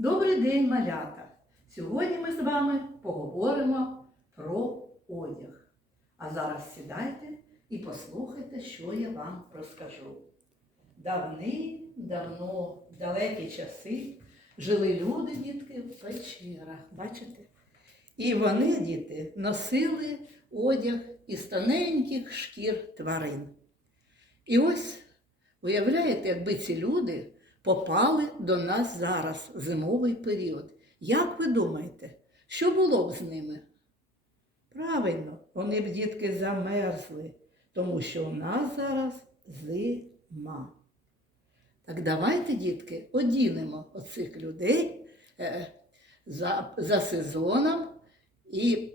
Добрий день, малята! Сьогодні ми з вами поговоримо про одяг. А зараз сідайте і послухайте, що я вам розкажу. Давни-давно, в далекі часи, жили люди, дітки, в печерах. Бачите? І вони, діти, носили одяг із тоненьких шкір тварин. І ось, уявляєте, якби ці люди попали до нас зараз зимовий період. Як ви думаєте, що було б з ними? Правильно, вони б дітки замерзли, тому що у нас зараз зима. Так давайте, дітки, одінемо оцих людей е, за, за сезоном і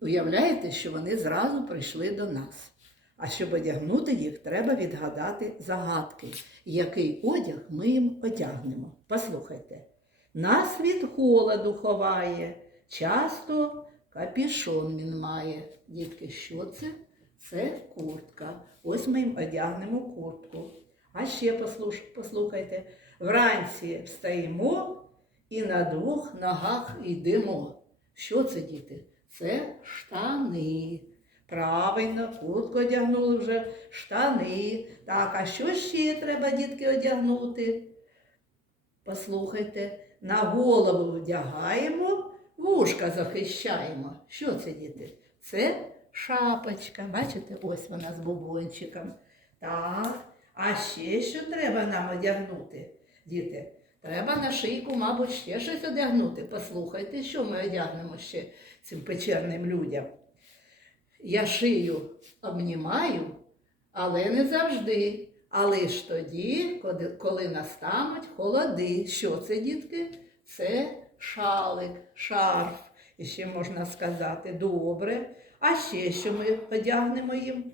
уявляєте, що вони зразу прийшли до нас. А щоб одягнути їх, треба відгадати загадки, який одяг ми їм одягнемо. Послухайте. Нас від холоду ховає, часто капішон він має. Дітки, що це? Це куртка. Ось ми їм одягнемо куртку. А ще послухайте, вранці встаємо і на двох ногах йдемо. Що це, діти? Це штани. Правильно, куртку одягнули вже, штани. Так, а що ще треба, дітки, одягнути? Послухайте, на голову вдягаємо, вушка захищаємо. Що це, діти? Це шапочка. Бачите, ось вона з бубончиком. Так, а ще що треба нам одягнути, діти? Треба на шийку, мабуть, ще щось одягнути. Послухайте, що ми одягнемо ще цим печерним людям. Я шию обнімаю, але не завжди. Але ж тоді, коли, настануть холоди. Що це, дітки? Це шалик, шарф. І ще можна сказати, добре. А ще що ми одягнемо їм?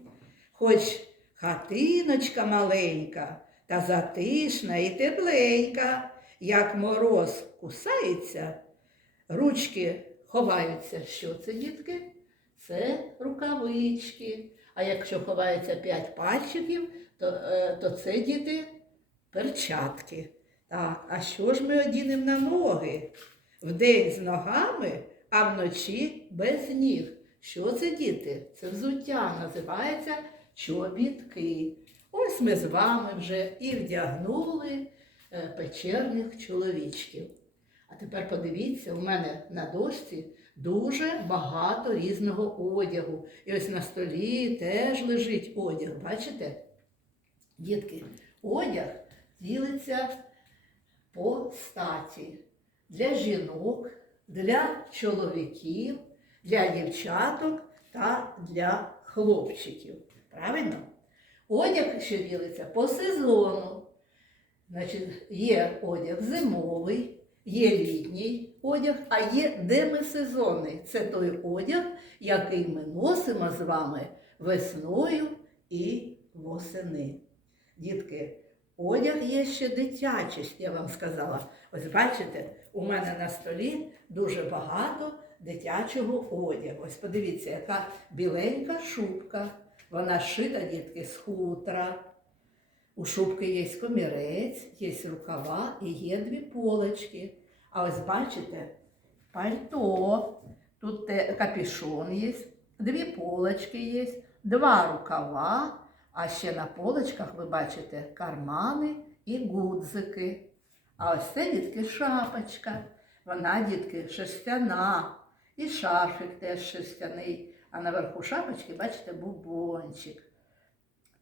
Хоч хатиночка маленька, та затишна і тепленька, як мороз кусається, ручки ховаються. Що це, дітки? Це рукавички. А якщо ховається п'ять пальчиків, то, е, то це діти перчатки. Так, а що ж ми одінемо на ноги? Вдень з ногами, а вночі без ніг. Що це діти? Це взуття називається чобітки. Ось ми з вами вже і вдягнули е, печерних чоловічків. Тепер подивіться, у мене на дошці дуже багато різного одягу. І ось на столі теж лежить одяг. Бачите? Дітки, одяг ділиться по статі. Для жінок, для чоловіків, для дівчаток та для хлопчиків. Правильно? Одяг ще ділиться по сезону. Значить, є одяг зимовий, є літній одяг, а є демисезонний. Це той одяг, який ми носимо з вами весною і восени. Дітки, одяг є ще дитячий, я вам сказала. Ось бачите, у мене на столі дуже багато дитячого одягу. Ось подивіться, яка біленька шубка. Вона шита, дітки, з хутра. У шубки є комірець, є рукава і є дві полочки. А ось бачите, пальто, тут капюшон є, дві полочки є, два рукава, а ще на полочках ви бачите кармани і гудзики. А ось це, дітки, шапочка. Вона, дітки, шерстяна. І шарфик теж шерстяний. А наверху шапочки, бачите, бубончик.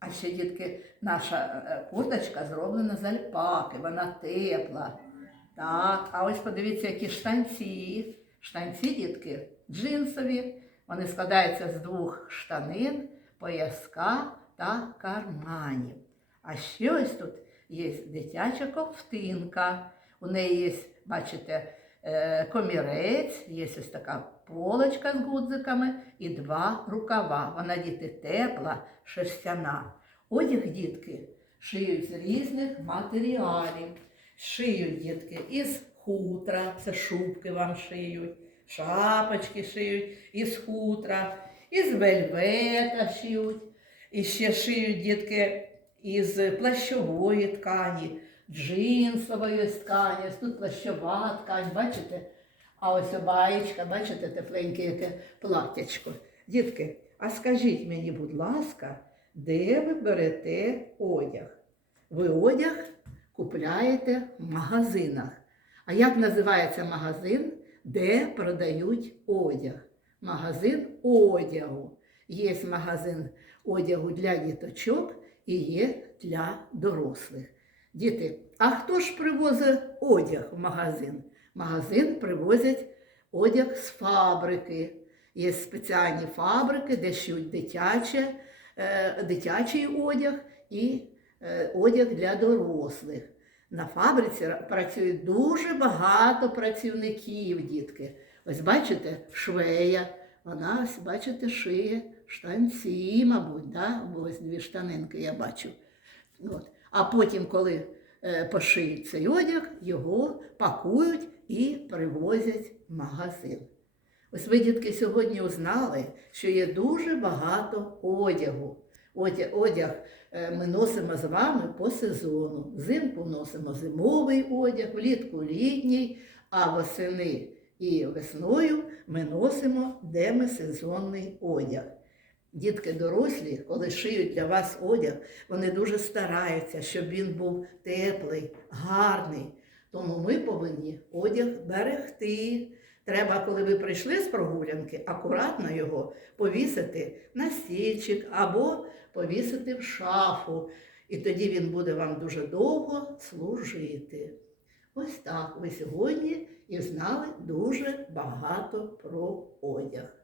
А ще, дітки, наша е, курточка зроблена з альпаки, вона тепла. Так, а ось подивіться, які штанці. Штанці, дітки, джинсові. Вони складаються з двох штанин, пояска та карманів. А ще ось тут є дитяча ковтинка. У неї є, бачите, е, комірець, є ось така полочка з гудзиками і два рукава. Вона діти тепла, шерстяна. Одяг дітки шиють з різних матеріалів. Шиють дітки із хутра, це шубки вам шиють, шапочки шиють із хутра, із вельвета шиють, і ще шиють дітки із плащової ткані. Джинсова ось ткань, ось тут плащова ткань, бачите? А ось обаєчка, бачите, тепленьке яке платтячко. Дітки, а скажіть мені, будь ласка, де ви берете одяг? Ви одяг купляєте в магазинах. А як називається магазин, де продають одяг? Магазин одягу. Є магазин одягу для діточок і є для дорослих. Діти, а хто ж привозить одяг в магазин? Магазин привозять одяг з фабрики. Є спеціальні фабрики, де шьють дитяче, е, дитячий одяг і е, одяг для дорослих. На фабриці працює дуже багато працівників, дітки. Ось бачите, швея, вона ось, бачите, шиє штанці, мабуть, да? ось дві штанинки я бачу. От. А потім, коли е, пошиють цей одяг, його пакують і привозять в магазин. Ось ви, дітки, сьогодні узнали, що є дуже багато одягу. Одяг, е, ми носимо з вами по сезону. Взимку носимо зимовий одяг, влітку літній, а восени і весною ми носимо демисезонний одяг. Дітки дорослі, коли шиють для вас одяг, вони дуже стараються, щоб він був теплий, гарний. Тому ми повинні одяг берегти. Треба, коли ви прийшли з прогулянки, акуратно його повісити на стільчик або повісити в шафу. І тоді він буде вам дуже довго служити. Ось так ви сьогодні і знали дуже багато про одяг.